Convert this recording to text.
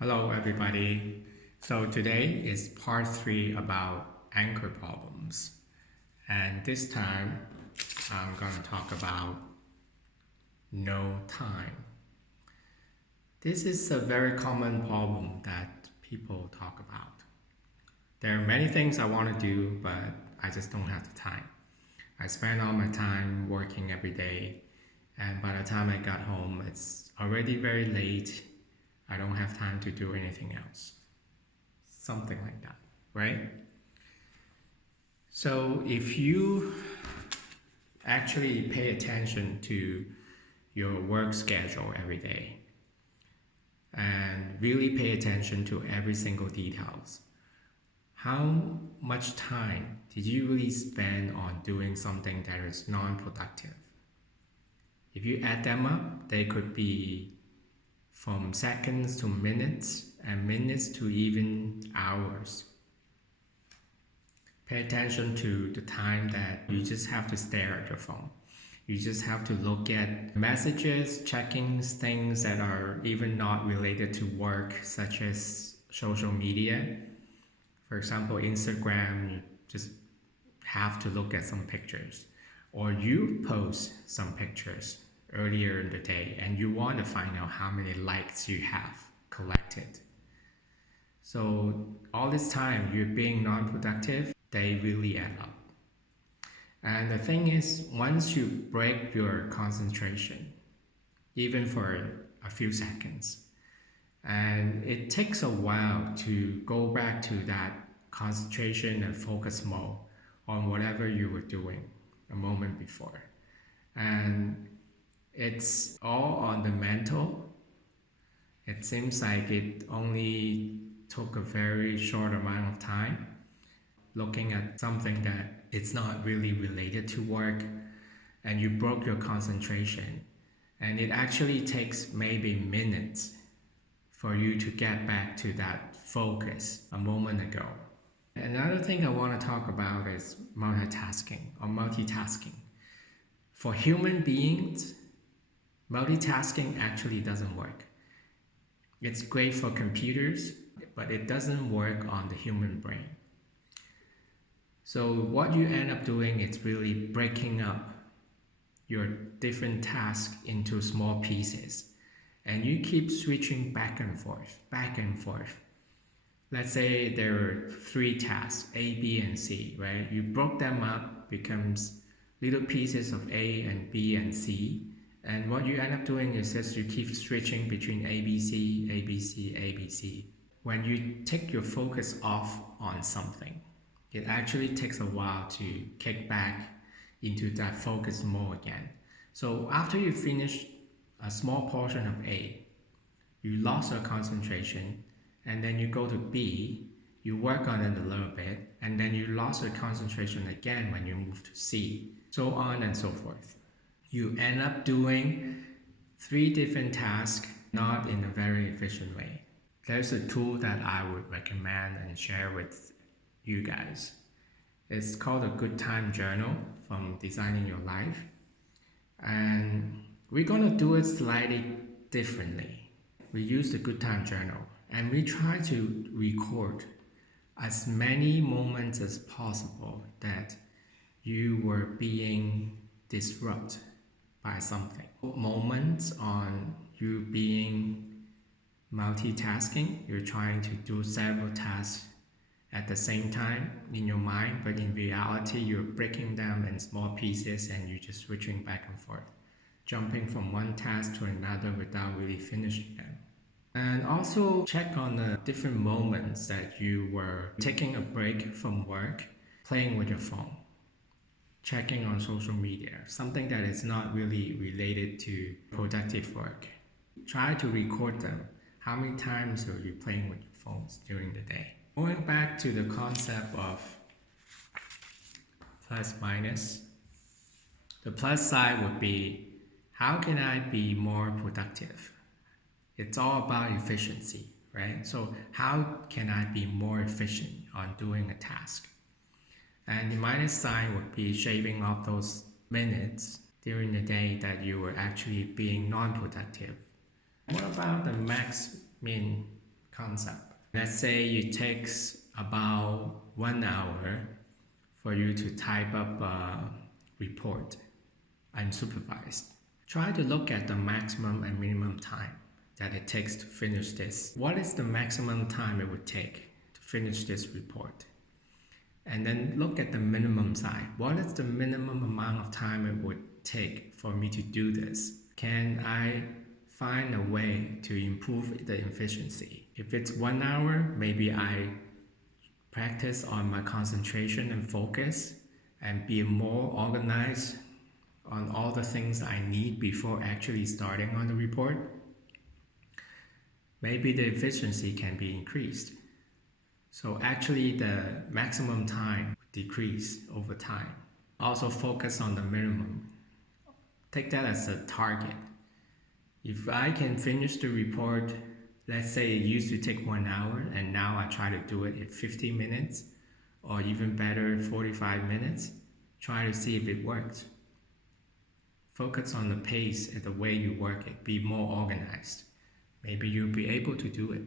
Hello everybody. So today is part 3 about anchor problems. And this time I'm going to talk about no time. This is a very common problem that people talk about. There are many things I want to do, but I just don't have the time. I spend all my time working every day, and by the time I got home, it's already very late. I don't have time to do anything else. Something like that, right? So if you actually pay attention to your work schedule every day and really pay attention to every single details, how much time did you really spend on doing something that is non-productive? If you add them up, they could be from seconds to minutes and minutes to even hours. Pay attention to the time that you just have to stare at your phone. You just have to look at messages, checking things that are even not related to work, such as social media. For example, Instagram, you just have to look at some pictures. Or you post some pictures earlier in the day and you want to find out how many likes you have collected. So all this time you're being non-productive, they really add up. And the thing is, once you break your concentration, even for a few seconds, and it takes a while to go back to that concentration and focus mode on whatever you were doing a moment before. And it's all on the mental. It seems like it only took a very short amount of time looking at something that it's not really related to work, and you broke your concentration. And it actually takes maybe minutes for you to get back to that focus a moment ago. Another thing I want to talk about is multitasking. For human beings, multitasking actually doesn't work. It's great for computers, but it doesn't work on the human brain. So what you end up doing is really breaking up your different tasks into small pieces. And you keep switching back and forth. Let's say there are 3 tasks, A, B, and C, right? You broke them up, becomes little pieces of A and B and C. And what you end up doing is just you keep switching between ABC, ABC, ABC. When you take your focus off on something, it actually takes a while to kick back into that focus mode again. So after you finish a small portion of A, you lost your concentration, and then you go to B, you work on it a little bit, and then you lost your concentration again when you move to C, so on and so forth. You end up doing 3 different tasks, not in a very efficient way. There's a tool that I would recommend and share with you guys. It's called a Good Time Journal from Designing Your Life. And we're going to do it slightly differently. We use the Good Time Journal and we try to record as many moments as possible that you were being disrupted by something. Moments on you being multitasking, you're trying to do several tasks at the same time in your mind, but in reality you're breaking them in small pieces and you're just switching back and forth, jumping from one task to another without really finishing them. And also check on the different moments that you were taking a break from work, playing with your phone, checking on social media, something that is not really related to productive work. Try to record them. How many times are you playing with your phones during the day? Going back to the concept of plus minus, the plus side would be, how can I be more productive? It's all about efficiency, right? So how can I be more efficient on doing a task? And the minus side would be shaving off those minutes during the day that you were actually being non-productive. What about the max min concept. Let's say it takes about 1 hour for you to type up a report unsupervised. Try to look at the maximum and minimum time that it takes to finish this. What is the maximum time it would take to finish this report? And then look at the minimum side. What is the minimum amount of time it would take for me to do this? Can I find a way to improve the efficiency? If it's 1 hour, maybe I practice on my concentration and focus and be more organized on all the things I need before actually starting on the report. Maybe the efficiency can be increased. So actually the maximum time decrease over time. Also focus on the minimum. Take that as a target. If I can finish the report, let's say it used to take 1 hour and now I try to do it in 50 minutes or even better 45 minutes, try to see if it works. Focus on the pace and the way you work it. Be more organized. Maybe you'll be able to do it.